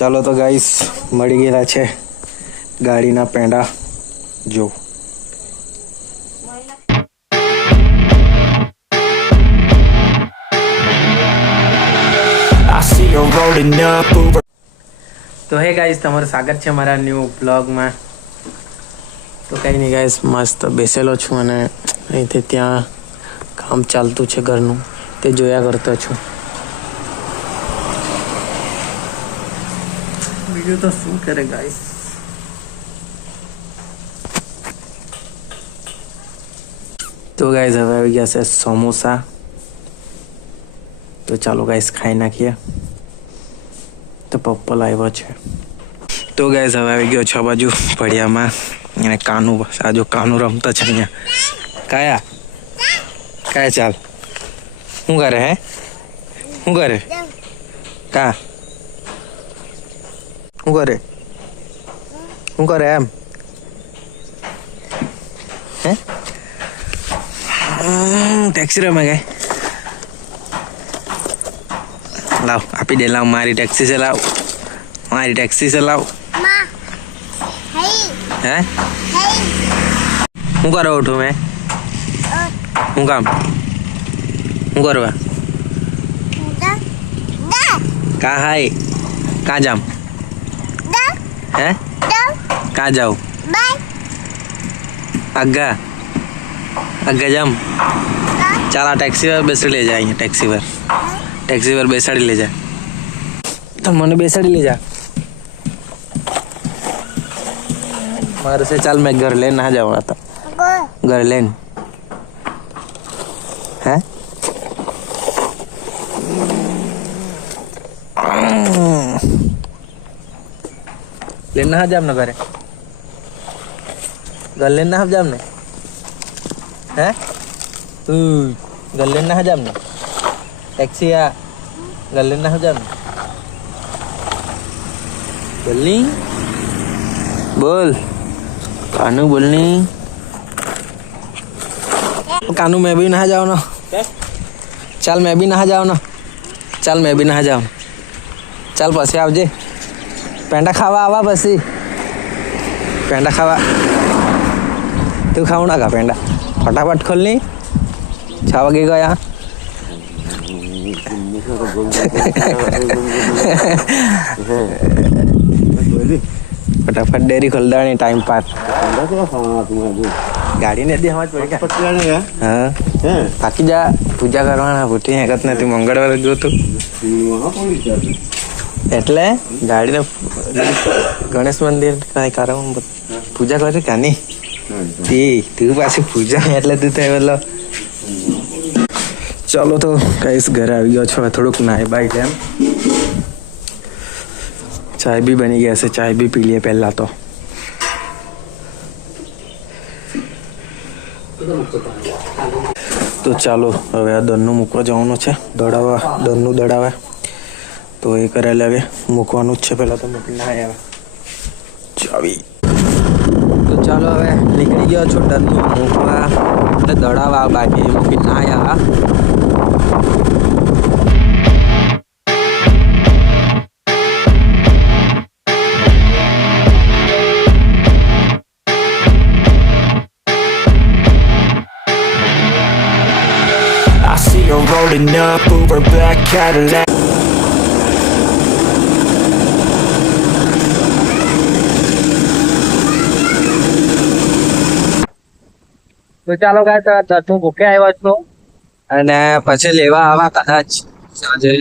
ચાલો તો ગાઈસ મળી ગયેલા છે ગાડીના પેંડા જો તો હે ગાઈસ તમારું સ્વાગત છે મારા ન્યૂ બ્લોગમાં। તો કંઈ નહીં ગાઈસ મસ્ત બેસેલો છું અને અહીંથી ત્યાં કામ ચાલતું છે ઘરનું તે જોયા કરતો છું। બીજું તો શું કરે ગાઈસ। તો ગાઈસ હવે આવી ગયા છે સમોસા તો ચાલો ગાઈસ ખાઈ નાખીએ। તો પપ્પા લાવ્યો છે તો ગાઈસ હવે આવી ગયો છ બાજુ ફળિયામાં અને કાનું આ જો કાનું રમતા છે અહીંયા કાયા કાયા ચાલ શું કરે હે શું કરે કા શું કરે એમ હે ટેક્સી રમે ગઈ लाओ आप दे लाओ मारी टैक्सी से लाओ मारी टैक्सी से लाओ हैं हूँ करो उठो मैं हूँ काम हूँ करवा कहाँ है कहाँ जाम हैं कहाँ जाओ अग्गा अग्गा जाम चला टैक्सी पर बेस ले जाएंगे टैक्सी पर बेसाड़ी ले जा तो मैंने बेसाड़ी ले जा मारे से चल मैं घर लेन ना जाऊँगा तो घर लेन है लेना जाम ना घरे घर लेना जाम ने है घर लेना जाम ने टैक्सी आ गले ना हो जाना बोलनी बोल कानू बोलनी कानू मैं भी नहा जाओ ना चल मैं भी नहा जाओ ना चल मैं भी नहा जाओ चल पसी आवजे पेंडा खावा आवा पसी पेंडा खावा तू खाऊ ना का पेंडा फटाफट खोलनी 6 वागे गया फटाफट डेरी खोल दानी टाइम पास गाड़ी ने दी हमाज पड़ेगा हाँ बाकी जा पूजा करवाना फूटी है कतना ती मंगळवार गयो तो એટલે ગાડી ને ગણેશ મંદિર કાઈ કારણ પૂજા કરે કાની તી તું પાછી પૂજા એટલે તું તો બોલો चलो तो गाइस घर आ गया छो थोड़ुक नाय बाय एम चाय भी बनी गया से चाय भी पी लिए पहला तो चलो हवे आ दन्नु मूकवा जवानो छे दड़ावा दन्नु दड़ावा तो ये करे लगे मूकवानुं छे पहला तो मूकी ना आवे चावी तो चलो हवे निकली गयो छो दन्नु मूकवा એટલે દડાવા બાકી મૂકી ના આયા rolling up Uber black Cadillac તો ચાલો ગાય તો દત્તુ ભૂખે આવ્યો છો અને પછી લેવા આવા કદાચ સાંજે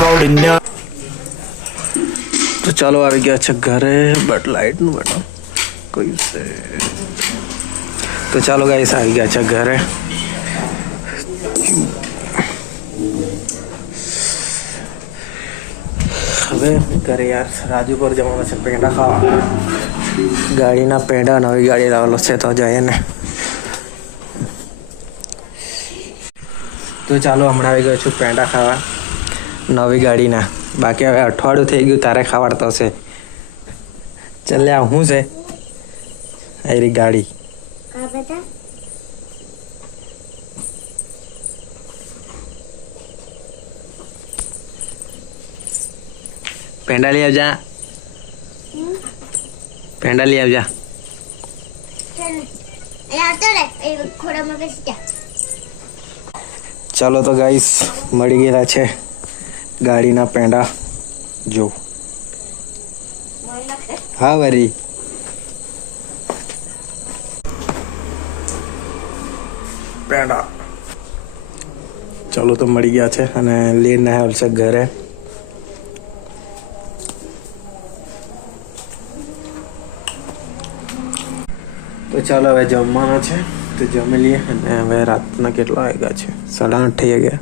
rolling up तो चलो आ गया अच्छा घरे बट लाइट नु बटन कोई से तो चलो गाइस आ गया अच्छा घरे હવે ઘરે યાર રાજુ પર જવાનો છે પેંડા ખાવા ગાડીના પેંડા નવી ગાડી લાવેલો છે તો જઈએ ને તો ચાલો હમણાં આવી ગયો છું પેંડા ખાવા નવી ગાડીના બાકી હવે અઠવાડિયું થઈ ગયું તારે ખાવાડતો છે ચાલ લે હું છે આરી ગાડી કા બેટા પેંડા લઈ આવજા પેંડા લઈ આવજા ચાલ એ આવતો રે એ ખોડામાં બેસી જા ચાલો તો ગાઈસ મળી ગયેલા છે ગાડીના પેંડા જો હા વરી પેંડા ચાલો તો મળી ગયા છે અને લઈને આવ્યા છે ઘરે તો ચાલો હવે જમવાનો છે તો જમી લઈએ અને હવે રાતના કેટલા વાગ્યા છે 8:30 થઈ ગયા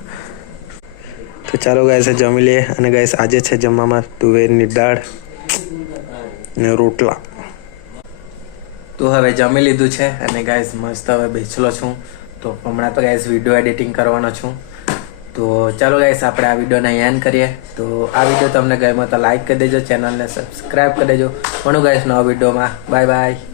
તો ચાલો ગાઈસ જમી લઈએ અને ગાઈસ આજે છે જમવામાં તુવેરની દાળ ને રોટલા તો હવે જમી લીધું છે અને ગાઈસ મસ્ત હવે બેસલો છું તો હમણાં તો ગાઈસ વિડીયો એડિટિંગ કરવાનો છું તો ચાલો ગાઈસ આપણે આ વિડીયોને એન્ડ કરીએ તો આ વિડીયો તમને ગમ્યો તો લાઈક કરી દેજો ચેનલને સબસ્ક્રાઈબ કરી દેજો મળું ગાઈસ નવા વિડીયોમાં બાય બાય